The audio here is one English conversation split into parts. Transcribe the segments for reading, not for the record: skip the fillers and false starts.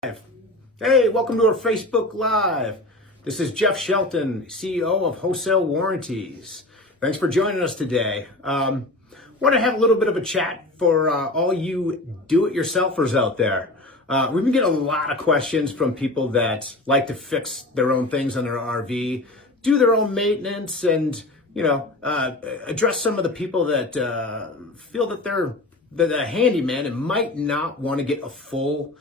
Hey, welcome to our Facebook Live. This is Jeff Shelton, CEO of Wholesale Warranties. Thanks for joining us today. Want to have a little bit of a chat for all you do-it-yourselfers out there. We've been getting a lot of questions from people that like to fix their own things on their RV, do their own maintenance, and address some of the people that feel that they're the handyman and might not want to get a full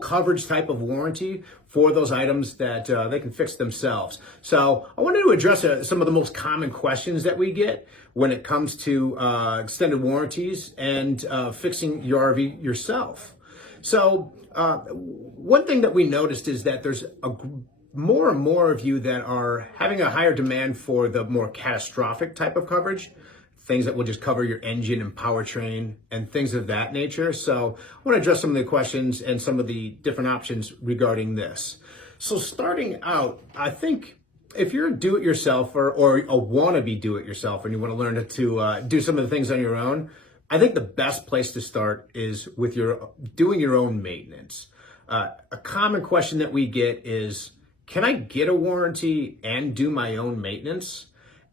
coverage type of warranty for those items that they can fix themselves. So I wanted to address some of the most common questions that we get when it comes to extended warranties and fixing your RV yourself. So one thing that we noticed is that there's more and more of you that are having a higher demand for the more catastrophic type of coverage, things that will just cover your engine and powertrain and things of that nature. So I want to address some of the questions and some of the different options regarding this. So starting out, I think if you're a do-it-yourselfer or a wannabe do-it-yourselfer and you want to learn to do some of the things on your own, I think the best place to start is with doing your own maintenance. A common question that we get is, can I get a warranty and do my own maintenance?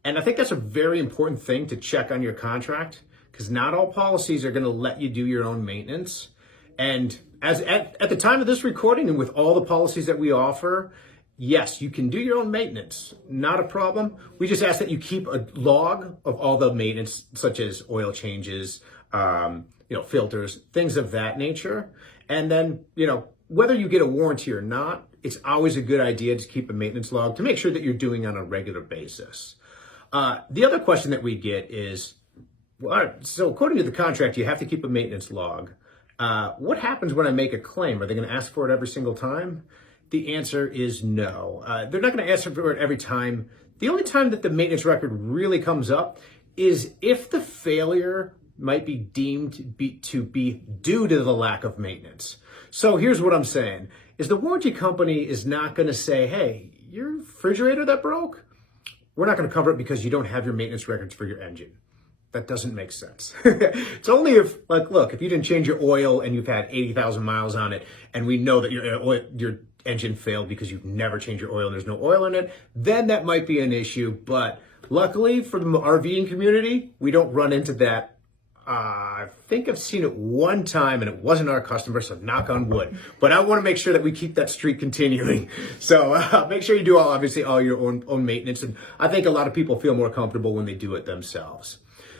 And I think that's a very important thing to check on your contract, because not all policies are going to let you do your own maintenance. And at the time of this recording and with all the policies that we offer, yes, you can do your own maintenance, not a problem. We just ask that you keep a log of all the maintenance, such as oil changes, filters, things of that nature. And then, whether you get a warranty or not, it's always a good idea to keep a maintenance log to make sure that you're doing on a regular basis. The other question that we get is, well, all right, so according to the contract, you have to keep a maintenance log. What happens when I make a claim? Are they going to ask for it every single time? The answer is no. They're not going to ask for it every time. The only time that the maintenance record really comes up is if the failure might be deemed to be due to the lack of maintenance. So here's what I'm saying, is the warranty company is not going to say, hey, your refrigerator that broke? We're not going to cover it because you don't have your maintenance records for your engine. That doesn't make sense. It's only if you didn't change your oil and you've had 80,000 miles on it, and we know that your engine failed because you've never changed your oil and there's no oil in it, then that might be an issue. But luckily for the RVing community, we don't run into that. I think I've seen it one time and it wasn't our customer, so knock on wood. But I want to make sure that we keep that streak continuing. So make sure you do all your own maintenance. And I think a lot of people feel more comfortable when they do it themselves.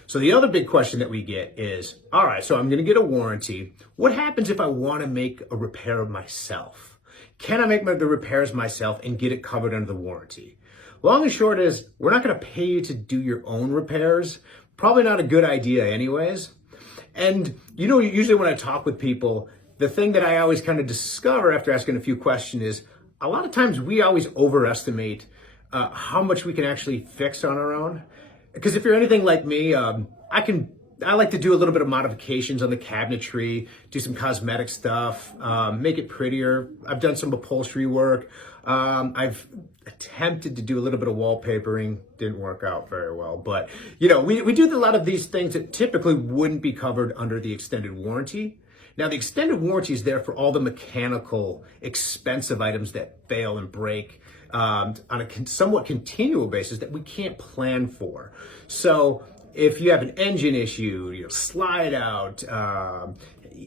So the other big question that we get is, all right, so I'm going to get a warranty. What happens if I want to make a repair myself? Can I make the repairs myself and get it covered under the warranty? Long and short is, we're not going to pay you to do your own repairs. Probably not a good idea anyways. And usually when I talk with people, the thing that I always kind of discover after asking a few questions is a lot of times we always overestimate how much we can actually fix on our own. Because if you're anything like me, I like to do a little bit of modifications on the cabinetry, do some cosmetic stuff, make it prettier. I've done some upholstery work. I've attempted to do a little bit of wallpapering, didn't work out very well. But, we do a lot of these things that typically wouldn't be covered under the extended warranty. Now, the extended warranty is there for all the mechanical, expensive items that fail and break on a somewhat continual basis that we can't plan for. So if you have an engine issue, slide out,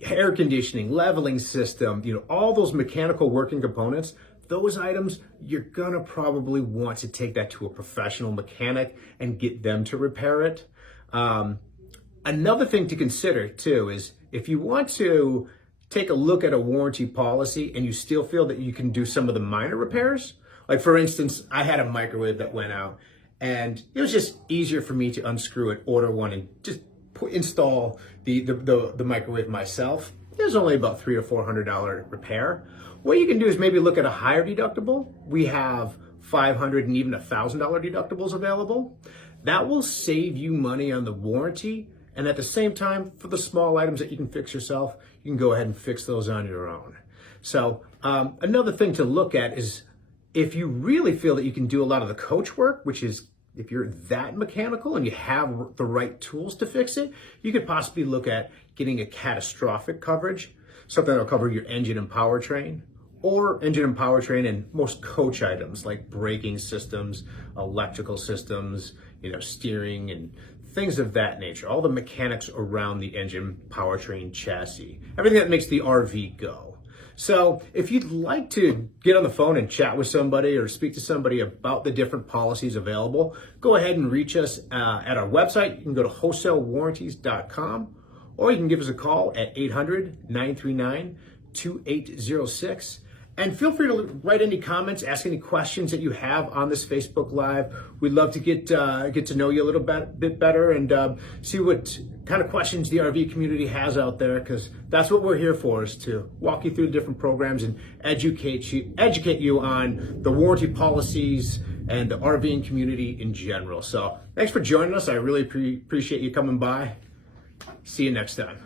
air conditioning, leveling system, all those mechanical working components, those items, you're gonna probably want to take that to a professional mechanic and get them to repair it. Another thing to consider too is if you want to take a look at a warranty policy and you still feel that you can do some of the minor repairs, like for instance, I had a microwave that went out and it was just easier for me to unscrew it, order one, and just install the microwave myself. There's only about $300 or $400 repair. What you can do is maybe look at a higher deductible. We have $500 and even $1,000 deductibles available. That will save you money on the warranty. And at the same time, for the small items that you can fix yourself, you can go ahead and fix those on your own. So another thing to look at is if you really feel that you can do a lot of the coach work, which is if you're that mechanical and you have the right tools to fix it, you could possibly look at getting a catastrophic coverage. something that'll cover your engine and powertrain, or engine and powertrain and most coach items like braking systems, electrical systems, steering and things of that nature. All the mechanics around the engine, powertrain, chassis, everything that makes the RV go. So if you'd like to get on the phone and chat with somebody or speak to somebody about the different policies available, go ahead and reach us at our website. You can go to wholesalewarranties.com, or you can give us a call at 800-939-2806. And feel free to write any comments, ask any questions that you have on this Facebook Live. We'd love to get to know you a little bit better and see what kind of questions the RV community has out there, because that's what we're here for, is to walk you through the different programs and educate you on the warranty policies and the RVing community in general. So thanks for joining us. I really appreciate you coming by. See you next time.